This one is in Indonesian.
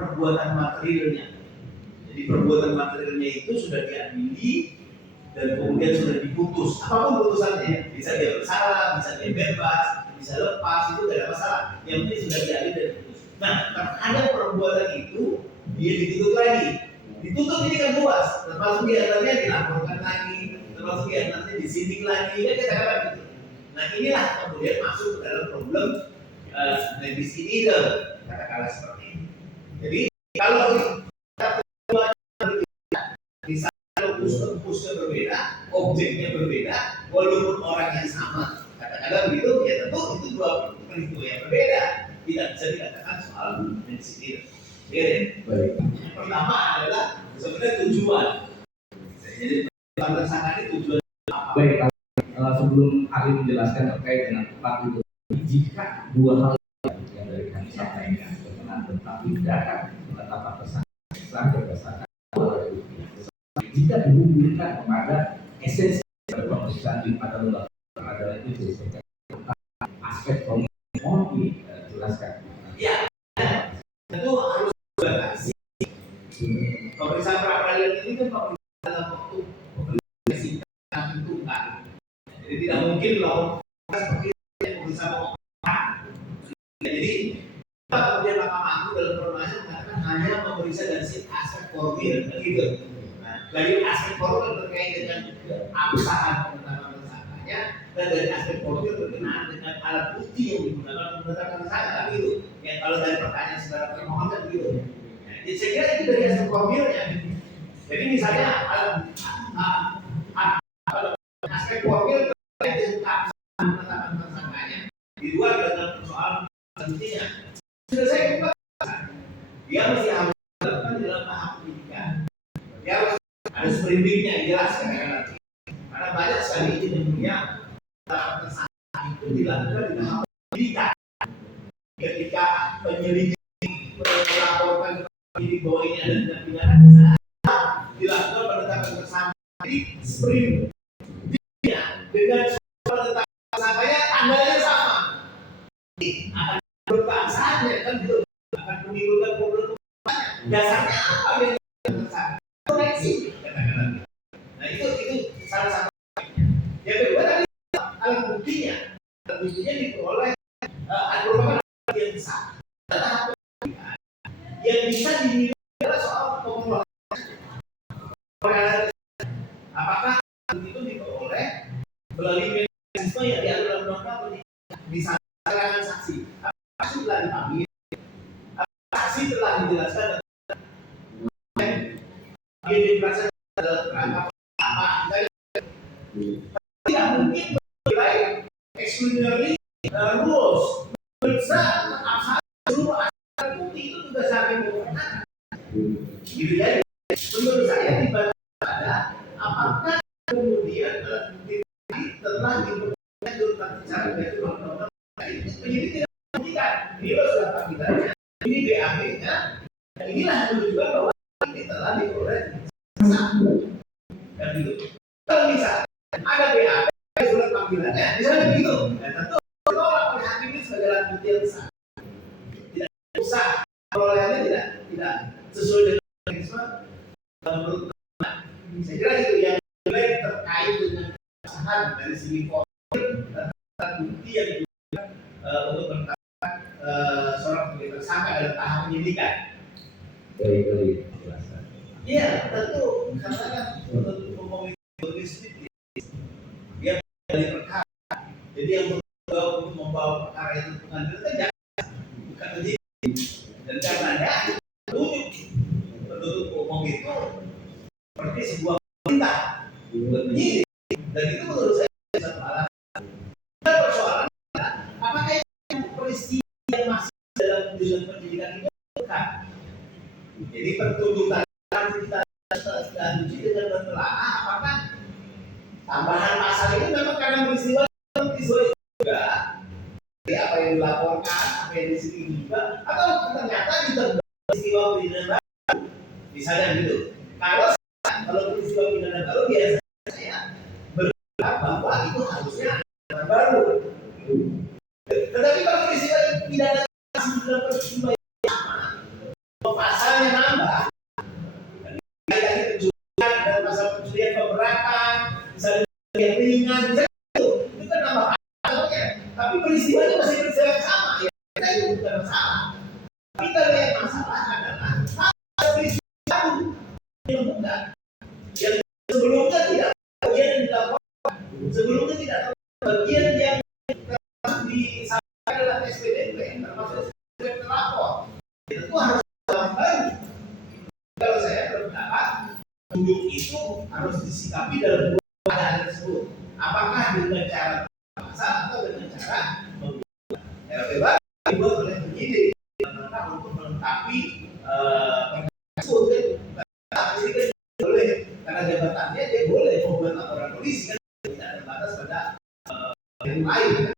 perbuatan materialnya. Jadi perbuatan materialnya itu sudah diadili dan kemudian sudah diputus. Apapun putusannya, bisa dia bersalah, bisa dia bebas, bisa lepas, itu tidak ada masalah. Yang penting sudah diadili dan diputus. Nah, terhadap perbuatan itu dia dituntut lagi. Dituntut ini kan luas, termasuk diantaranya dilaporkan lagi, termasuk diantaranya disidik lagi, kan kata-kata gitu. Nah, inilah kemudian masuk ke dalam problem nebis ini, kata-kata seperti ini. Jadi kalau misalnya lokusnya berbeda, objeknya berbeda, walaupun orang yang sama, kata-kata begitu, ya tentu itu dua peristiwa yang berbeda, tidak bisa dikatakan soal nebis ini. Baik. Yang pertama adalah sebenarnya tujuan. Jadi tersangka ini tujuan apa? Baik, sebelum ahli menjelaskan terkait dengan empat itu, jika dua hal yang dari kami sampaikan berkenaan tentang tindakan penetapan tersangka berdasarkan jika dihubungkan kepada esensi dari pemeriksaan pada lembaga pengadilan itu tentang aspek mohon dijelaskan. Ya, tentu harus dibatasi. Pemeriksaan pra-peradilan ini kan pemeriksaan dalam waktu pemeriksaan singkat menentukan. Jadi tidak mungkin loh seperti yang bisa mengatakan. Jadi kemudian Mahkamah Agung dalam permohonan mengatakan hanya memeriksa dari aspek formil, begitu. Nah, dari aspek formil terkait dengan absahan penetapan tersangkanya dan dari aspek formil berkenaan dengan alat bukti yang digunakan penetapan tersangka, begitu. Yang kalau dari pertanyaan saudara termohon kan begitu. Jadi saya kira itu dari aspek formilnya. Jadi misalnya aspek formil terkait dengan absahan penetapan tersangkanya di luar dengan persoalan buktinya. Sudah saya buka, dia masih harus dilakukan dalam tahap penyidikan. Dia harus ada sprintingnya yang jelas kan? Karena banyak sekali ini yang punya tahap tersangka itu dilakukan di tahap penyidikan. Ketika penyelidik melaporkan ke penyidik bahwa ini ada tindak pidana, dilakukan penetapan tersangka di sprintingnya dengan penetapan tersangkanya tanggalnya sama. Akan berbahasannya kan gitu, akan menimbulkan problem. Dasarnya apa yang tersangka? Koneksi. Nah itu salah satu. Yang kedua tadi alat buktinya diperoleh merupakan alat yang besar. Yang bisa dinilai adalah soal pengelolaan. Apakah itu diperoleh melalui mekanisme yang diatur dalam undang-undang, misalnya keterangan saksi. Saksi telah dipanggil, saksi telah dijelaskan, dia diperiksa dalam kerangka apa? Tidak mungkin menilai exclusionary rules. Bisa asal seluruh aspek bukti itu sudah sampai menggunakan. Gitu ya. Menurut saya dibanding pada apakah kemudian alat bukti telah diberikan tentang cara diatur undang-undang. Penyidik tidak membuktikan. Ini sudah panggilannya, ini BAP-nya. Dan inilah yang menunjukkan bahwa ini telah diperoleh satu. Dan gitu. Kalau misalnya ada BAP surat panggilannya, misalnya begitu. Dan tentu ditolak oleh hakim ini sebagai alat bukti yang besar. Tidak usah perolehannya tidak sesuai dengan mekanisme menurut teman. Saya kira itu yang mulai terkait dengan kesahan dari segi formil dan bukti yang digunakan untuk menetapkan seorang sebagai tersangka dalam tahap penyidikan. Baik. Iya, tentu karena kan untuk pemeriksaan dia dari perkara. Jadi yang berusaha untuk membawa perkara itu ke pengadilan kan bukan penyidik. Dan karenanya penuntut umum itu seperti sebuah perintah buat penyidik. Dan itu menurut saya satu alasan. Dan persoalan apakah yang peristiwa yang masih dalam tujuan penyidikan itu bukan? Jadi penuntutan kita sudah uji dengan bertelaah apakah tambahan pasal ini memang karena peristiwa juga dari apa yang dilaporkan, apa yang disini juga, atau ternyata ditambah peristiwa pidana baru, misalnya gitu. Kalau peristiwa pidana baru biasanya saya berpendapat bahwa itu harusnya pidana baru. Tetapi kalau peristiwa pidana masih dalam peristiwa yang sama, harus disikapi dalam dua keadaan tersebut. Apakah dengan cara pasal atau dengan cara membuat LPB dibuat oleh penyidik untuk melengkapi tersebut kan? Ini kan boleh karena jabatannya dia boleh membuat laporan polisi kan tidak terbatas pada yang lain.